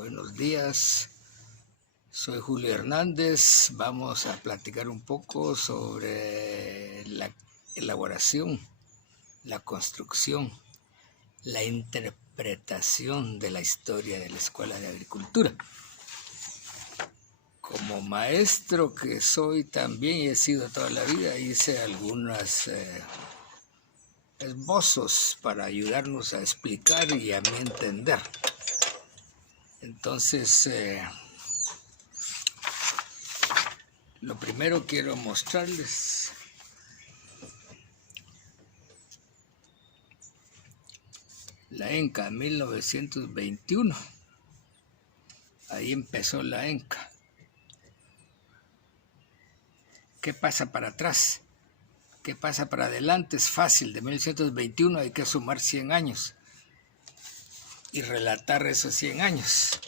Buenos días, soy Julio Hernández. Vamos a platicar un poco sobre la elaboración, la construcción, la interpretación de la historia de la Escuela de Agricultura. Como maestro que soy también y he sido toda la vida, hice algunos esbozos para ayudarnos a explicar y a mí entender. Entonces, lo primero quiero mostrarles la ENCA 1921. Ahí empezó la ENCA. ¿Qué pasa para atrás? ¿Qué pasa para adelante? Es fácil, de 1921 hay que sumar 100 años y relatar esos 100 años.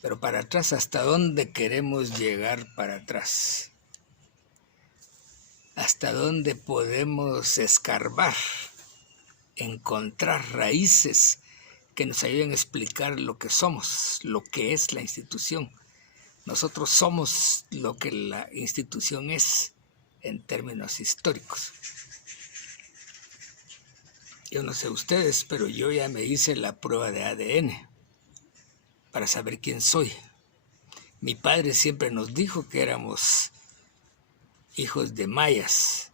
Pero para atrás, ¿hasta dónde queremos llegar para atrás? ¿Hasta dónde podemos escarbar, encontrar raíces que nos ayuden a explicar lo que somos, lo que es la institución? Nosotros somos lo que la institución es en términos históricos. Yo no sé ustedes, pero yo ya me hice la prueba de ADN para saber quién soy. Mi padre siempre nos dijo que éramos hijos de mayas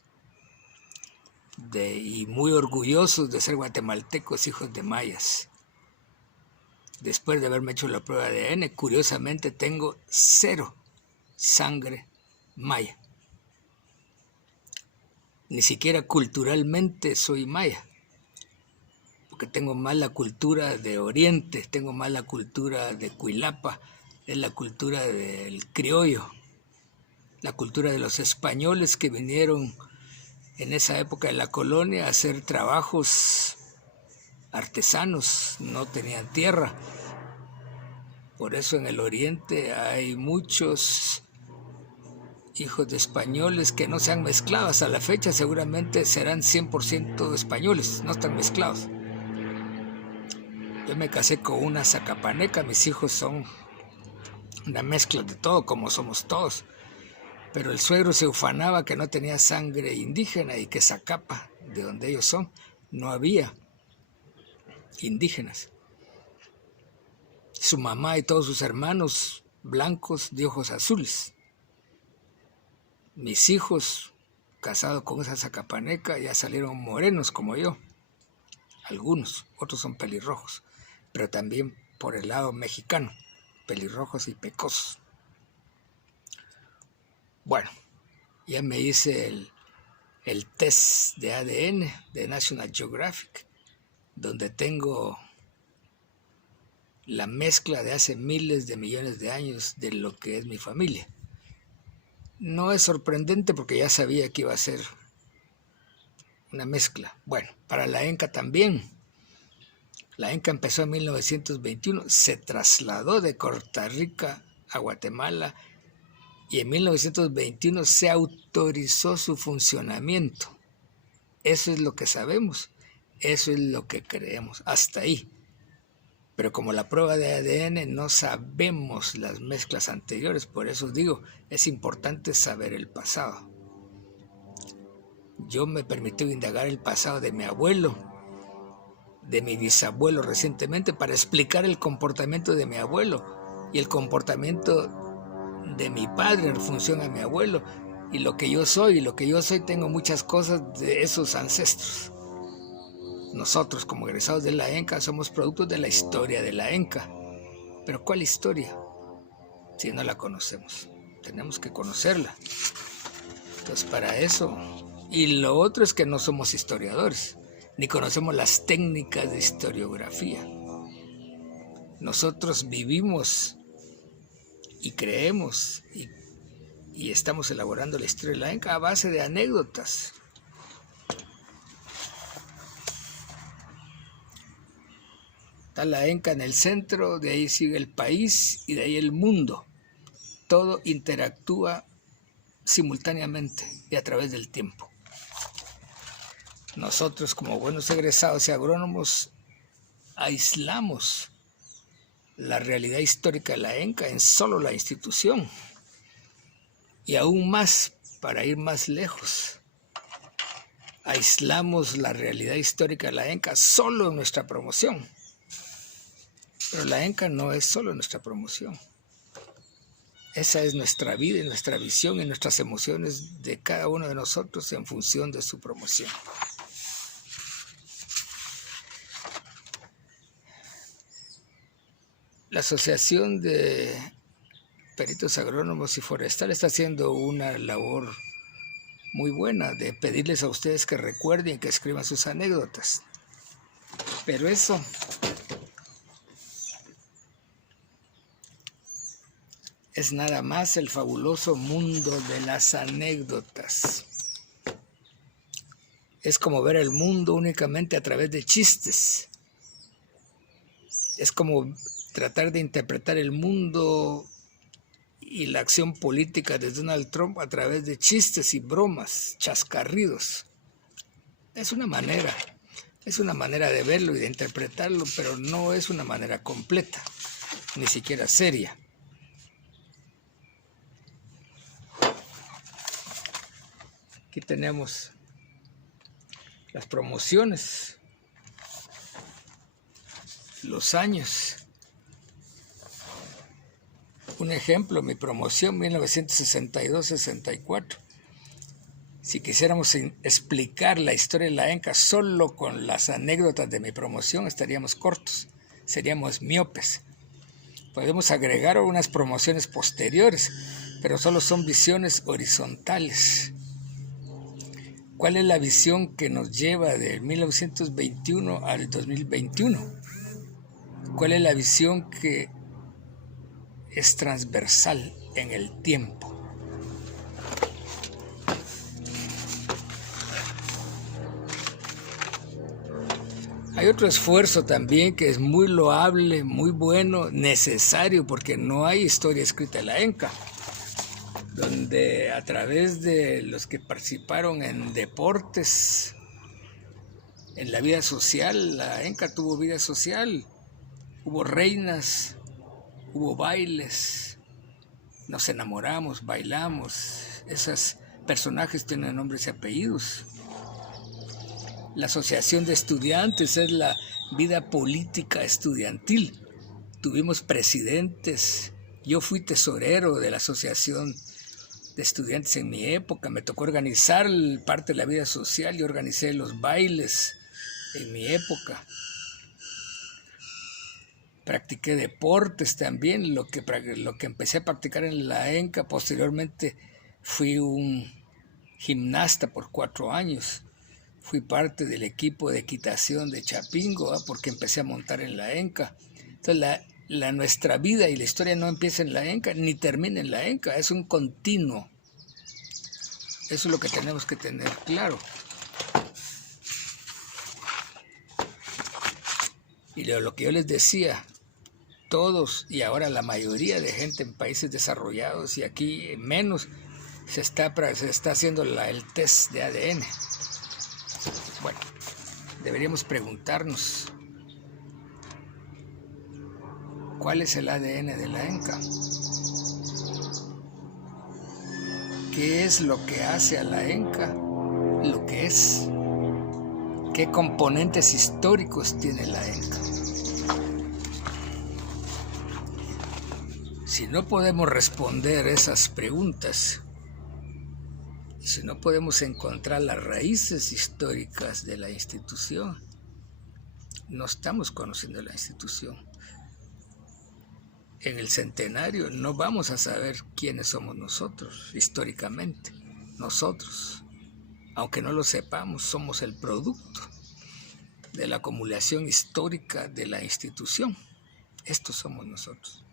y muy orgullosos de ser guatemaltecos, hijos de mayas. Después de haberme hecho la prueba de ADN, curiosamente tengo 0 sangre maya. Ni siquiera culturalmente soy maya, porque tengo más la cultura de Oriente, tengo más la cultura de Cuilapa, es la cultura del criollo, la cultura de los españoles que vinieron en esa época de la colonia a hacer trabajos artesanos, no tenían tierra. Por eso en el Oriente hay muchos hijos de españoles que no se han mezclado. Hasta la fecha seguramente serán 100% españoles, no están mezclados. Yo me casé con una zacapaneca, mis hijos son una mezcla de todo, como somos todos. Pero el suegro se ufanaba que no tenía sangre indígena y que Zacapa, de donde ellos son, no había indígenas. Su mamá y todos sus hermanos blancos de ojos azules. Mis hijos, casados con esa zacapaneca, ya salieron morenos como yo. Algunos, otros son pelirrojos, pero también por el lado mexicano, pelirrojos y pecosos. Bueno, ya me hice el test de ADN de National Geographic, donde tengo la mezcla de hace miles de millones de años de lo que es mi familia. No es sorprendente porque ya sabía que iba a ser una mezcla. Bueno, para la ENCA también. La ENCA empezó en 1921, se trasladó de Costa Rica a Guatemala y en 1921 se autorizó su funcionamiento. Eso es lo que sabemos, eso es lo que creemos, hasta ahí. Pero como la prueba de ADN no sabemos las mezclas anteriores, por eso digo, es importante saber el pasado. Yo me permití indagar el pasado de mi abuelo, de mi bisabuelo recientemente, para explicar el comportamiento de mi abuelo y el comportamiento de mi padre en función a mi abuelo y lo que yo soy. Y lo que yo soy, tengo muchas cosas de esos ancestros. Nosotros, como egresados de la ENCA, somos productos de la historia de la ENCA. Pero ¿cuál historia? Si no la conocemos, tenemos que conocerla. Entonces, para eso. Y lo otro es que no somos historiadores, ni conocemos las técnicas de historiografía. Nosotros vivimos y creemos y estamos elaborando la historia de la ENCA a base de anécdotas. Está la ENCA en el centro, de ahí sigue el país y de ahí el mundo. Todo interactúa simultáneamente y a través del tiempo. Nosotros, como buenos egresados y agrónomos, aislamos la realidad histórica de la ENCA en solo la institución. Y aún más, para ir más lejos, aislamos la realidad histórica de la ENCA solo en nuestra promoción. Pero la ENCA no es solo nuestra promoción. Esa es nuestra vida y nuestra visión y nuestras emociones de cada uno de nosotros en función de su promoción. La Asociación de Peritos Agrónomos y Forestales está haciendo una labor muy buena de pedirles a ustedes que recuerden, que escriban sus anécdotas. Pero eso es nada más el fabuloso mundo de las anécdotas. Es como ver el mundo únicamente a través de chistes. Es como tratar de interpretar el mundo y la acción política de Donald Trump a través de chistes y bromas, chascarridos. Es una manera de verlo y de interpretarlo, pero no es una manera completa, ni siquiera seria. Aquí tenemos las promociones, los años. Un ejemplo, mi promoción 1962-64. Si quisiéramos explicar la historia de la ENCA solo con las anécdotas de mi promoción, estaríamos cortos, seríamos miopes. Podemos agregar unas promociones posteriores, pero solo son visiones horizontales. ¿Cuál es la visión que nos lleva del 1921 al 2021? ¿Cuál es la visión que es transversal en el tiempo? Hay otro esfuerzo también que es muy loable, muy bueno, necesario, porque no hay historia escrita de la ENCA, donde a través de los que participaron en deportes, en la vida social, la ENCA tuvo vida social, hubo reinas, hubo bailes, nos enamoramos, bailamos, esos personajes tienen nombres y apellidos. La asociación de estudiantes es la vida política estudiantil. Tuvimos presidentes, yo fui tesorero de la asociación de estudiantes en mi época, me tocó organizar parte de la vida social y organicé los bailes en mi época. Practiqué deportes también, lo que empecé a practicar en la ENCA. Posteriormente fui un gimnasta por 4 años. Fui parte del equipo de equitación de Chapingo, porque empecé a montar en la ENCA. Entonces nuestra vida y la historia no empieza en la ENCA ni termina en la ENCA, es un continuo. Eso es lo que tenemos que tener claro. Y lo que yo les decía, todos y ahora la mayoría de gente en países desarrollados y aquí menos, se está haciendo el test de ADN. Bueno, deberíamos preguntarnos, ¿cuál es el ADN de la ENCA? ¿Qué es lo que hace a la ENCA lo que es? ¿Qué componentes históricos tiene la ENCA? Si no podemos responder esas preguntas, y si no podemos encontrar las raíces históricas de la institución, no estamos conociendo la institución. En el centenario no vamos a saber quiénes somos nosotros históricamente. Nosotros, aunque no lo sepamos, somos el producto de la acumulación histórica de la institución. Estos somos nosotros.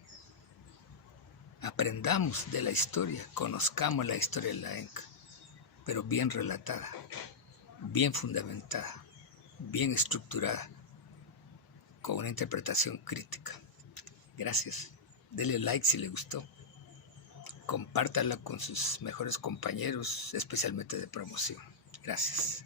Aprendamos de la historia, conozcamos la historia de la ENCA, pero bien relatada, bien fundamentada, bien estructurada, con una interpretación crítica. Gracias. Dele like si le gustó. Compártala con sus mejores compañeros, especialmente de promoción. Gracias.